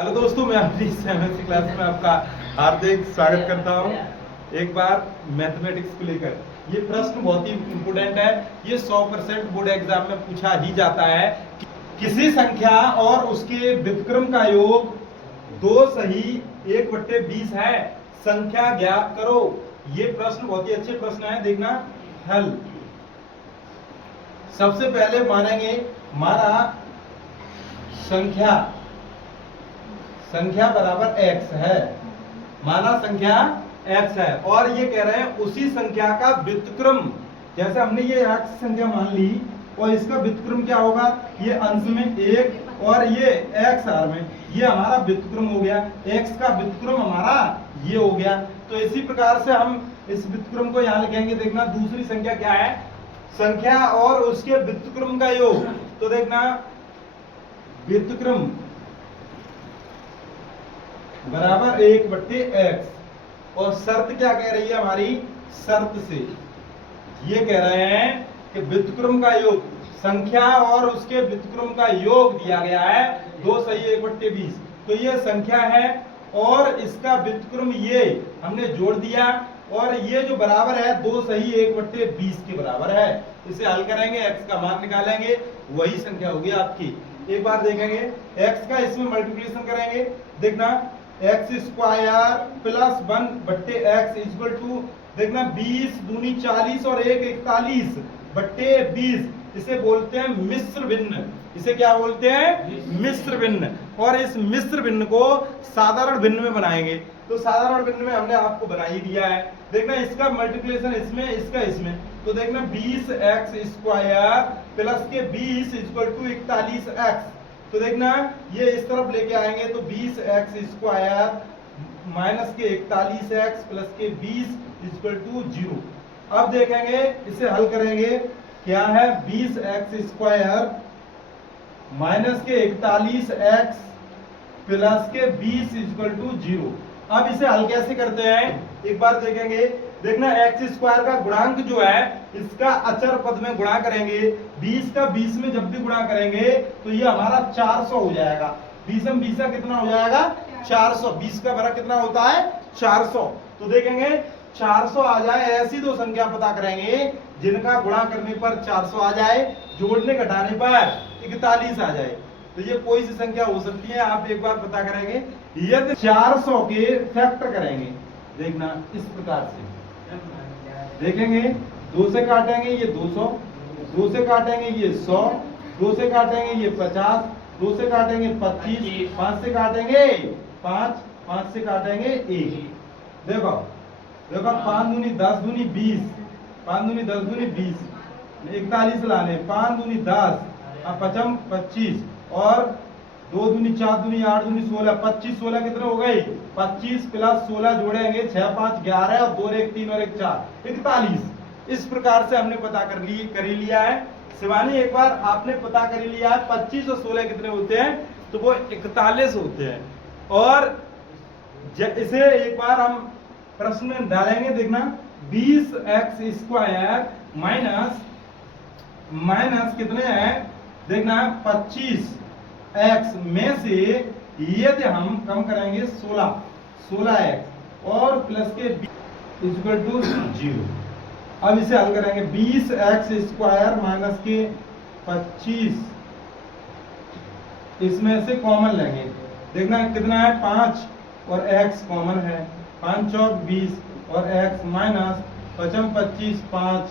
Hello दोस्तों, मैं अपनी सेवन्थ क्लास में आपका हार्दिक स्वागत करता हूं। एक बार मैथमेटिक्स को लेकर ये प्रश्न बहुत ही इम्पोर्टेंट है। ये 100% बोर्ड एग्जाम में पूछा ही जाता है कि किसी संख्या और उसके व्युत्क्रम का योग 2 सही 1/20 है, संख्या ज्ञात करो। ये प्रश्न बहुत ही अच्छे प्रश्न है, देखना हल। सबसे पहले मानेंगे माना संख्या बराबर x है, माना संख्या x है और ये कह रहे हैं उसी संख्या का व्युत्क्रम। जैसे हमने ये x संख्या मान ली और इसका व्युत्क्रम क्या होगा, ये अंश में 1 और ये x आर में, ये हमारा व्युत्क्रम हो गया। x का व्युत्क्रम हमारा ये हो गया। तो इसी प्रकार से हम इस व्युत्क्रम को यहाँ लिखेंगे। देखना दूसरी संख्या क्या है, संख्या और उसके व्युत्क्रम का योग। तो देखना व्युत्क्रम बराबर 1/x और शर्त क्या कह रही है हमारी, शर्त से ये कह रहे हैं कि व्युत्क्रम का योग, संख्या और उसके व्युत्क्रम का योग दिया गया है 2 सही 1/20। तो ये संख्या है और इसका व्युत्क्रम ये हमने जोड़ दिया और ये जो बराबर है 2 सही 1/20 के बराबर है। इसे हल करेंगे, x का मान निकालेंगे, वही संख्या होगी आपकी। एक बार देखेंगे x का इसमें मल्टीप्लिकेशन करेंगे। देखना x square plus 1/x equal to, देखना 20 दूनी 40 और 1 41/20। इसे बोलते हैं मिश्र भिन्न। इसे क्या बोलते हैं, मिश्र भिन्न। और इस मिश्र भिन्न को साधारण भिन्न में बनाएंगे। तो साधारण भिन्न में हमने आपको बना ही दिया है। देखना इसका मल्टीप्लिकेशन इसमें, इसका इसमें। तो देखना 20x स्क्वायर प्लस के 20 इक्वल टू 41x। तो देखना ये इस तरफ लेके आएंगे तो 20x स्क्वायर माइनस के 41x प्लस के 20 इक्वल टू 0। अब देखेंगे इसे हल करेंगे, क्या है 20x स्क्वायर माइनस के 41x प्लस के 20 इक्वल टू 0। अब इसे हल कैसे करते हैं, एक बार देखेंगे। देखना x स्क्वायर का गुणांक जो है इसका अचर पद में गुणा करेंगे। 20 का 20 में जब भी गुणा करेंगे तो ये हमारा 400 हो जाएगा। 20 में 20 का कितना हो जाएगा, 400। 20 का बड़ा कितना होता है, 400। तो देखेंगे 400 आ जाए, ऐसी दो संख्या पता करेंगे जिनका गुणा करने पर 400 आ जाए, जोड़ने घटाने पर 41 आ जाए। तो ये कोई सी संख्या हो सकती है, आप एक बार पता करेंगे। यदि 400 के फैक्टर करेंगे, देखना इस प्रकार से देखेंगे, 2 से काटेंगे ये 200, 2 से काटेंगे ये 100, 2 से काटेंगे ये 50, 2 से काटेंगे 25, 5 से काटेंगे 5, 5 से काटेंगे 1। देखो देखो 5 दूनी 10 दूनी 20, 5 दूनी 10 दूनी 20, 41 लाने, 5 दूनी 10, 5 25 और 2 दूनी 4 दूनी 8 दूनी 16, 25 16 कितने हो गए, 25 प्लस 16 जोड़ेंगे 6 5 11 और 2 1 3 और 1 4, 41। इस प्रकार से हमने पता कर लिया है। शिवानी एक बार आपने पता कर लिया है 25 और 16 कितने होते हैं, तो वो 41 होते हैं। और इसे एक बार हम प्रश्न में डालेंगे। देखना 20x स्क्वायर माइनस कितने हैं, देखना 25x में से यदि हम कम करेंगे 16x और प्लस के इक्वल टू 0। अब इसे हल करेंगे। 20x स्क्वायर माइनस के 25, इसमें से कॉमन लेंगे। देखना कितना है 5 और x कॉमन है, 5 चौक 20 और x माइनस 5 25 5,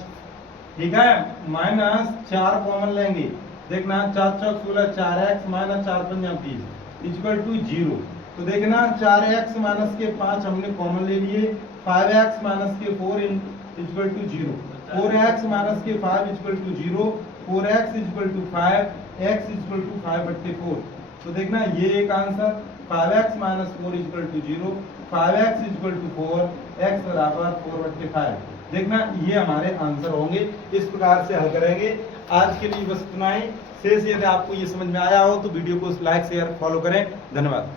ठीक है, माइनस 4 कॉमन लेंगे। देखना 4 चौक 16, 4x माइनस 4 5 30 इक्वल टू 0। तो देखना 4x माइनस के 5 हमने कॉमन ले लिए, 5x माइनस के 4 इक्वल टू 0, 4x माइनस के 5 equal to 0, 4x equal to 5, x equal to 5/4। तो देखना ये एक answer, 5x minus 4 equal to 0, 5x equal to 4, x बराबर 4/5। देखना ये हमारे आंसर होंगे। इस प्रकार से हल करेंगे। आज के लिए बस इतना ही। शेष यदि आपको ये समझ में आया हो तो वीडियो को लाइक शेयर फॉलो करें। धन्यवाद।